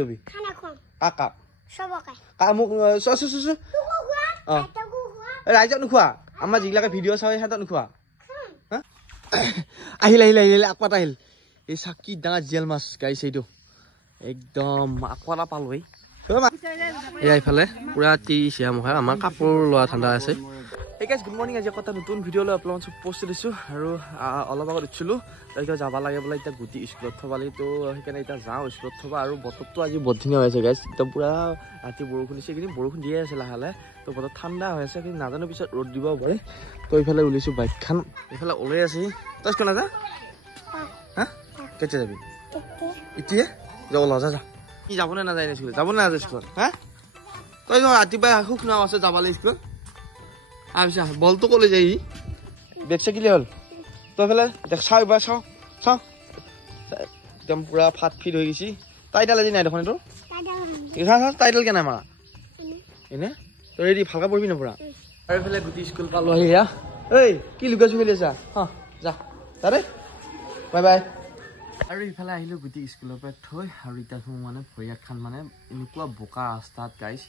লবি খানা খুৱাম কাকা সবকে কামুক ৰাইজক নোখোৱা আমাৰ যিগিলাকে ভিডিঅ' চাই সিহঁতক নোখোৱা আহিল আকপাত আহিল এই চাকি ডাঙৰ জিয়াল মাছ গাইছে এইটো একদম আকপাত পালোহি এয়া ইফালে পুৰা টিচিয়া মুখা আমাৰ কাপোৰ লোৱা ঠাণ্ডা আছে এই গাইজ গুড মৰ্নিং আজি এটা নতুন ভিডিঅ' লৈ আপোনালোকক চব পষ্ট দিছোঁ আৰু অলপ আগত উঠিছিলোঁ এতিয়া যাব লাগে বোলে এতিয়া গুটি স্কুলত থ'ব লাগে তো সেইকাৰণে এতিয়া যাওঁ স্কুলত থ'ব আৰু বতৰটো আজি বহুত ধুনীয়া হৈ আছে গাইজ একদম পুৰা ৰাতি বৰষুণ দিছে এইকেইদিন বৰষুণ দিয়ে আছে লাহে লাহে তো বতৰ ঠাণ্ডা হৈ আছে কিন্তু নাজানো পিছত ৰ'দ দিব পাৰে তো এইফালে ওলাইছোঁ বাইকখন এইফালে ওলাই আছে তই স্কুল নাযা হা কেতিয়া যাবি এতিয়া যাব যা যা কি যাবনে নাযায় স্কুলত যাব নাযায় স্কুলত হা তই ৰাতিপুৱাই সুখ নাও আছে যাবলৈ স্কুলত আচ্ছা বলটো ক'লৈ যায় বেগ চেকিলে হ'ল তই এইফালে দেখ চাওঁ এইবাৰ চাওঁ একদম পুৰা ফাট ফিট হৈ গৈছি টাইটেল আজি নাই দেখোন এইটো টাইটেল কেনে মাৰা এনে তই ৰেডি ভালকৈ পঢ়িবি নপৰা আৰু এইফালে গুটি স্কুল পালোঁ আহি এয়া ঐ কি লুকা চুলি আছা যা তাৰে বাই বাই আৰু ইফালে আহিলোঁ গুটি স্কুলৰ পৰা থৈ আৰু এতিয়া মানে ভৰি এখন মানে এনেকুৱা বোকা ৰাস্তাত গাইছ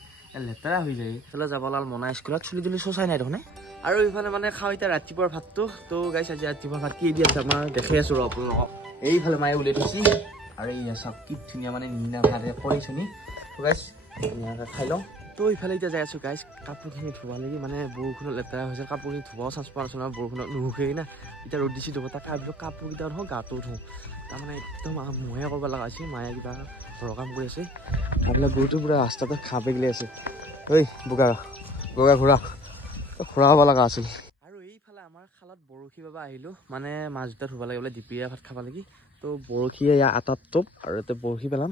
লেতেৰা হৈ যায় এইফালে যাব লাল মনা স্কুলত চুলি তুলি চচাই নাই দেখোনে আৰু ইফালে মানে খাওঁ এতিয়া ৰাতিপুৱাৰ ভাতটো তো গাইছ আজি ৰাতিপুৱা ভাত কি দি আছে আমাৰ দেখাই আছোঁ ৰ আপোনালোকক এইফালে মায়ে উলিয়াই থৈছি আৰু এই চাওক কি ধুনীয়া মানে নিনা ভাতে কৰিছেনি তো গাইছ ধুনীয়াকৈ খাই লওঁ তো ইফালে এতিয়া যাই আছোঁ গাইছ কাপোৰখিনি ধুব লাগি মানে বৰষুণত লেতেৰা হৈছে কাপোৰখিনি ধুবাও চান্স পোৱা নাছিলোঁ বৰষুণত নুশুকেই না এতিয়া ৰ'দ দিছোঁ ধুব তাক ভাবিলোঁ কাপোৰকেইটা ধোঁ গাটো ধোঁ তাৰমানে একদম মহে কৰিব লগা হৈছে মায়ে কিবা ঘৰৰ কাম কৰি আছে ভাবিলে গৰুটো পুৰা ৰাস্তাতে ঘাঁহ পেগলি আছে ঐ বোকা ঘূৰা হ'ব লগা আছিল আৰু এইফালে আমাৰ খালত বৰশী বাবা আহিলোঁ মানে মাছ দুটা ধুব লাগে বোলে দুপৰীয়া ভাত খাব লাগি তো বৰশীয়ে ইয়াৰ আটাত টোপ আৰু ইয়াতে বৰশী পেলাম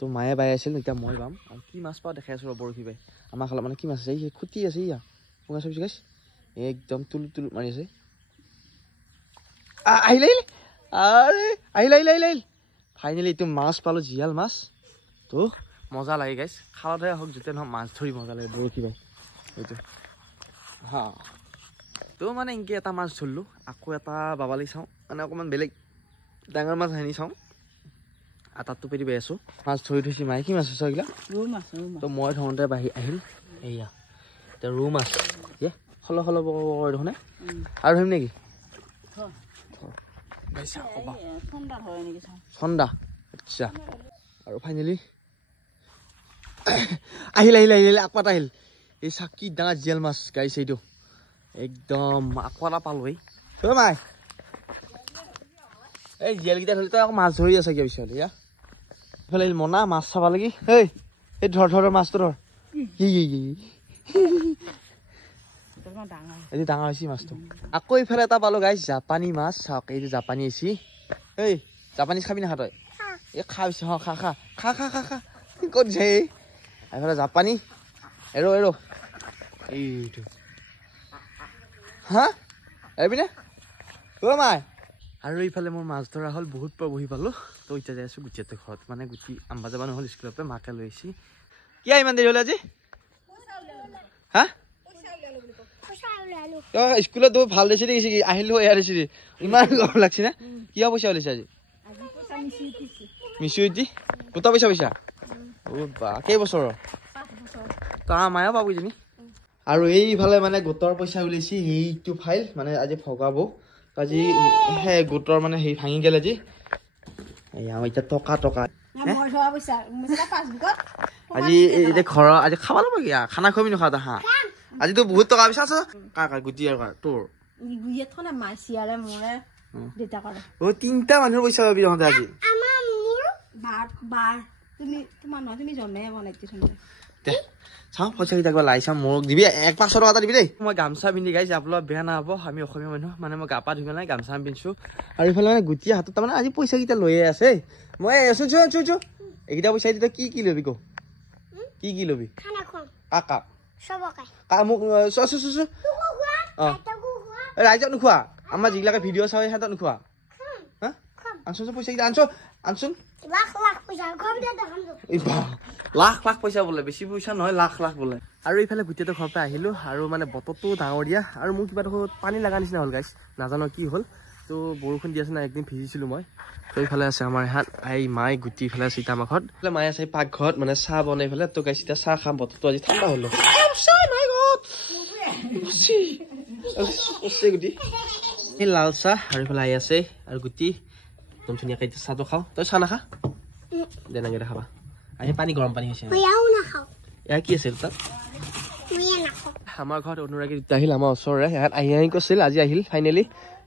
তো মায়ে বাই আছিল এতিয়া মই বাম আৰু কি মাছ পাওঁ দেখাই আছোঁ ৰ বৰশী বাই আমাৰ খালত মানে কি মাছ আছে এই খুটি আছে ইয়া কোঙা চাবিছোঁ গাইছ একদম তুলুপ মাৰি আছে আহিল ফাইনেলি এইটো মাছ পালোঁ জিয়াল মাছ তো মজা লাগে গাইছ খালতহে হওক য'তে নহওক মাছ ধৰি মজা লাগে বৰশী বাই এইটো হা তো মানে এনেকৈ এটা মাছ ধৰিলোঁ আকৌ এটা বাবালি চাওঁ মানে অকণমান বেলেগ ডাঙৰ মাছ আনি চাওঁ আটাতটো পেৰি বাই আছোঁ মাছ ধৰি থৈছোঁ মায়ে কি মাছ আছে এইবিলাক তো মই ধৰোঁতে আহিল এয়া এতিয়া ৰৌ মাছ সল দেখোনে আৰু ধৰিম নেকি চন্দা আচ্ছা আৰু ফাইনেলি আহিল আকপাত আহিল এই চাকি ডাঙৰ জিয়াল মাছ গাইছে এইটো একদম আকপাত পালোহি মাই এই জিয়ালকেইটা ধৰি তই আকৌ মাছ ধৰি আছে কিয় পিছলে ইয়া এইফালে মনা মাছ চাব লাগি এই ধৰ মাছটো ধৰ এইটো ডাঙৰ হৈছে মাছটো আকৌ ইফালে এটা পালোঁ গাইছ জাপানী মাছ চাওক এইটো জাপানী আহিছি এই জাপানীজ খাবি নাখা তই এই খা পিছে খা ক'ত যায় এইফালে জাপানী এৰ এইটো হা এৰিবিনে মাই আৰু এইফালে মোৰ মাছ ধৰা হ'ল বহুত পৰা বহি পালোঁ তো এতিয়া যাই আছোঁ গুটিহঁতৰ ঘৰত মানে গুটি আম্বা যাব নহ'ল স্কুলৰ পৰা মাকে লৈ আহিছি কিয় ইমান দেৰি হ'লে আজি হা স্কুলত ভাল দিছে দেখিছে কি আহিলোঁ এয়া দিছে ইমান গৰম লাগছে না কিয় পইচা ওলাইছে আজি মিচুইটি গোটা পইচা বা কেইবছৰৰ তো মায়েও পাব কিজানি আৰু এইফালে মানে গোটৰ পইচা ওলাইছে সেইটো ফাইল মানে আজি ভগাব আজি সেই গোটৰ মানে সেই ভাঙি গ'ল আজি এতিয়া টকা আজি এতিয়া ঘৰৰ আজি খাব লাগিব কি খানা খুৱাবি নোখোৱা হা আজিতো বহুত টকা পইচা আছে কাৰ গুটি আৰু তোৰ তিনিটা মানুহৰ পইচা পাবি তহঁতে আজি চাওঁ পইচা কেইটা লাই চাওঁ মোক দিবি 1,500 টকা এটা দিবি দেই মই গামোচা পিন্ধি গাইছে আপোনালোক বেয়া নাপাব আমি অসমীয়া মানুহ মানে মই গা পা ধুই পেলাই গামোচা পিন্ধিছোঁ আৰু এইফালে মানে গুটিৰ হাতত তাৰমানে আজি পইচাকেইটা লৈয়ে আছে মই চো এইকেইটা পইচা দি তই কি ল'বি ক কি ল'বি কাকা মোক ৰাইজক নোখোৱা আমাৰ যিগিলাকে ভিডিঅ' চাই সিহঁতক নোখোৱা হা আনচোন পইচাকেইটা আনচোন লাখ পইচা বোলে বেছি পইচা নহয় লাখ বোলে আৰু এইফালে গোটেইটো ঘৰৰ পৰা আহিলোঁ আৰু মানে বতৰটো ডাঙৰ দিয়া আৰু মোৰ কিবা দেখোন পানী লগা নিচিনা হ'ল গাইছ নাজানো কি হ'ল তো বৰষুণ দি আছে না একদিন ভিজিছিলো মই তো এইফালে আছে আমাৰ হাত আই মাই গুটি ফেলে আছে ইটা মাখত মায়ে আছে পাকঘৰত মানে চাহ বনাই ফেলে তো গাইছ ইটা চাহ খাম বতৰটো আজি ঠাণ্ডা হলো গুটি এই লাল চাহ আৰু এইফালে আহি আছে আৰু গুটি একদম ধুনীয়াকৈ চাহটো খাওঁ তই চাহ নাখা দেনাগে দেখাবা আহি পানী গৰম পানী হৈছে এয়া কি আছিল তাত আমাৰ ঘৰত অনুৰাগী দুটা আহিল আমাৰ ওচৰৰে ইয়াত আহি কৈছিল আজি আহিল ফাইনেলি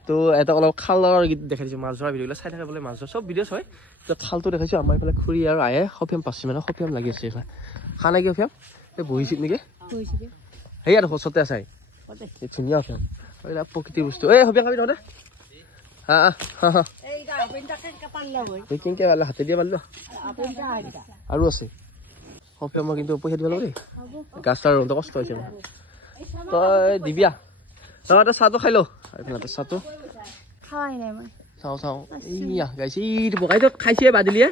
তো এটা অলপ খালৰ গীত দেখাই দিছোঁ মাছ ধৰা ভিডিঅ'বিলাক চাই থাকে বোলে মাছ ধৰা চব ভিডিঅ' হয় তো খালটো দেখাইছোঁ আমাৰ এইফালে খুৰী আৰু আয়ে সফিয়াম পাইছে মানে সফিয়াম লাগি আছে এইফালে খা লাগি সফিয়াম এই বহিছিল নেকি সেয়া দেখো ওচৰতে আছে ধুনীয়া সফিয়াম প্ৰকৃতিৰ বস্তু এই সফিয়াম খাবি তহঁতে হাতে দিয়ে পালো আৰু আছে সফিয়ামৰ কিন্তু পইচা দিব লাগিব দেই গাছ তাৰ ৰোওঁতে কষ্ট হৈছে তই দিবিয়া তই চাহটো খাই ল এইফালে চাহটো চাওঁ ইয়া গাইছে ইটো পকাইতো খাইছে বাদিলিয়ে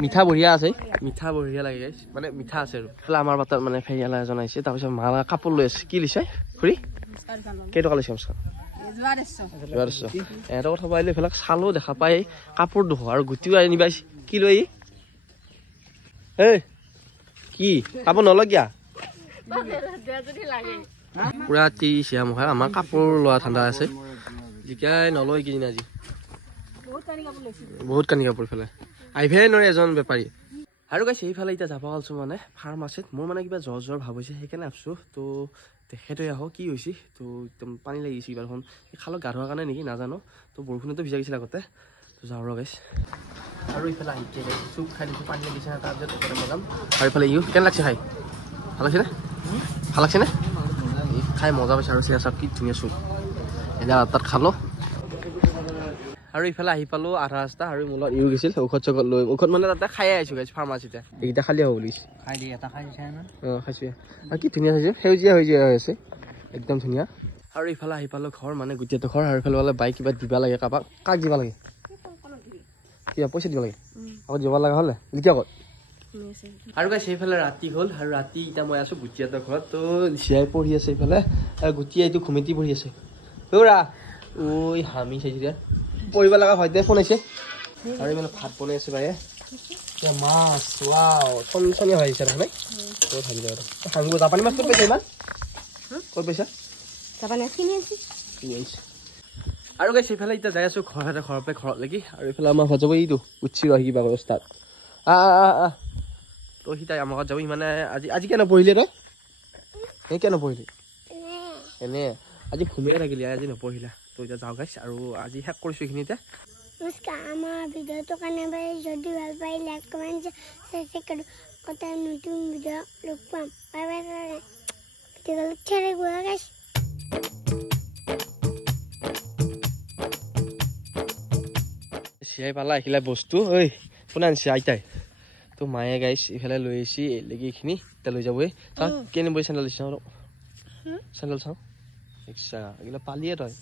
মিঠা বঢ়িয়া আছে মিঠা বঢ়িয়া লাগে গাইছ মানে মিঠা আছে আৰু আমাৰ বাটাত মানে ফেৰিয়ালা এজন আহিছে তাৰপিছত মালা কাপোৰ লৈ আছে কি লৈছে খুৰী কেইটকা লৈছে এটা কথা পাইলে এইফালে চালো দেখা পাই কাপোৰ দুখ আৰু গুটিও আনি পাইছে কি লৈ এই কি কাপোৰ নলগীয়া পুৰা ত্ৰিছে মুখা আমাৰ কাপোৰ লোৱা ঠাণ্ডা আছে জিকাই নলয় কিদিন আজি বহুত কানি কাপোৰ ফেলে আহিভে নৰে এজন বেপাৰী আৰু গাইছে এইফালে এতিয়া যাব ওলাইছোঁ মানে ফাৰ্মাচীত মোৰ মানে কিবা জ্বৰ ভাব হৈছে সেইকাৰণে আছোঁ তো তেখেতে আহক কি হৈছে তো একদম পানী লাগিছে এইবাৰখন এই খালত গা ধোৱাৰ কাৰণে নেকি নাজানো তো বৰষুণতো ভিজা গৈছিল আগতে তো যাওঁ ৰ গাইছ আৰু এইফালে আহিছে চুপ খাই দিছোঁ পানী লাগিছে তাৰপিছত যাম আৰু এইফালে ইউ কেনে লাগছে খাই ভাল লাগছেনে ভাল লাগছেনে খাই মজা পাইছে আৰু চিৰা চাপ কি ধুনীয়া চুপ এতিয়া তাত খালোঁ আৰু ইফালে আহি পালোঁ আধা ৰাস্তা আৰু মোৰ লগত ইউ গৈছিল ঔষধ চৌষধ লৈ ঔষধ মানে তাতে খাই আহিছোঁ গাইছ ফাৰ্মাচীতে এইকেইটা খালি হ'ব বুলিছে খাইছোঁ আৰু কি ধুনীয়া হৈছে সেউজীয়া হৈ আছে একদম ধুনীয়া আৰু ইফালে আহি পালোঁ ঘৰ মানে গোটেইটো ঘৰ আৰু ইফালে বোলে বাইক কিবা দিবা লাগে কাৰোবাক কাক দিব লাগে কিবা পইচা দিব লাগে আকৌ দিব লগা হ'লে লিখি ক'ত আৰু গাইছ সেইফালে ৰাতি হ'ল আৰু ৰাতি এতিয়া মই আছোঁ গুটিয়াতৰ ঘৰত তো চিয়াই পঢ়ি আছে এইফালে আৰু গুটিয়া এইটো ঘুমেটি পঢ়ি আছে ৰা ঐ হামি চাইছে পঢ়িব লগা হয় ফোন আহিছে আৰু ইমান ভাত বনাই আছে বায়ে মাছ ৱাও চনচনীয়া হৈ আহিছে নহয় সাংগ জাপানী মাছ ক'ত পাইছা ইমান ক'ত পাইছা আৰু গাইছ এইফালে এতিয়া যাই আছোঁ ঘৰৰ পৰা ঘৰত আৰু এইফালে আমাৰ ঘৰত যাব এইটো উঠি ৰহি কিবা অৱস্থাত তো সি তাই আমাৰ ঘৰত যাব মানে আজি কিয় নপঢ়িলি তই এই কিয় নপঢ়িলি এনে আজি ঘুমিয়ে থাকিলি আজি নপঢ়িলা তো এতিয়া যাওঁ গাইছ আৰু আজি শেষ কৰিছোঁ এইখিনিতে নমস্কাৰ আমাৰ ভিডিঅ'টো কাৰণে যদি ভাল পাই লাইক কমেণ্ট ছাবস্ক্ৰাইব কৰোঁ কথা নতুন ভিডিঅ' লগ পাম বাই বাই ভিডিঅ'টো ছেড়ে গৈ গাইছ চিয়াই পালা এইখিলা বস্তু ঐ কোনে আনিছে আইতাই তো মায়ে গাইছ ইফালে লৈ আহিছে এইলৈকে এইখিনি এতিয়া লৈ যাবই চাওঁ কেনে বৈ চেণ্ডেল দিছে চেণ্ডেল চাওঁ ইচ্ছা এইগিলা পালিয়ে তই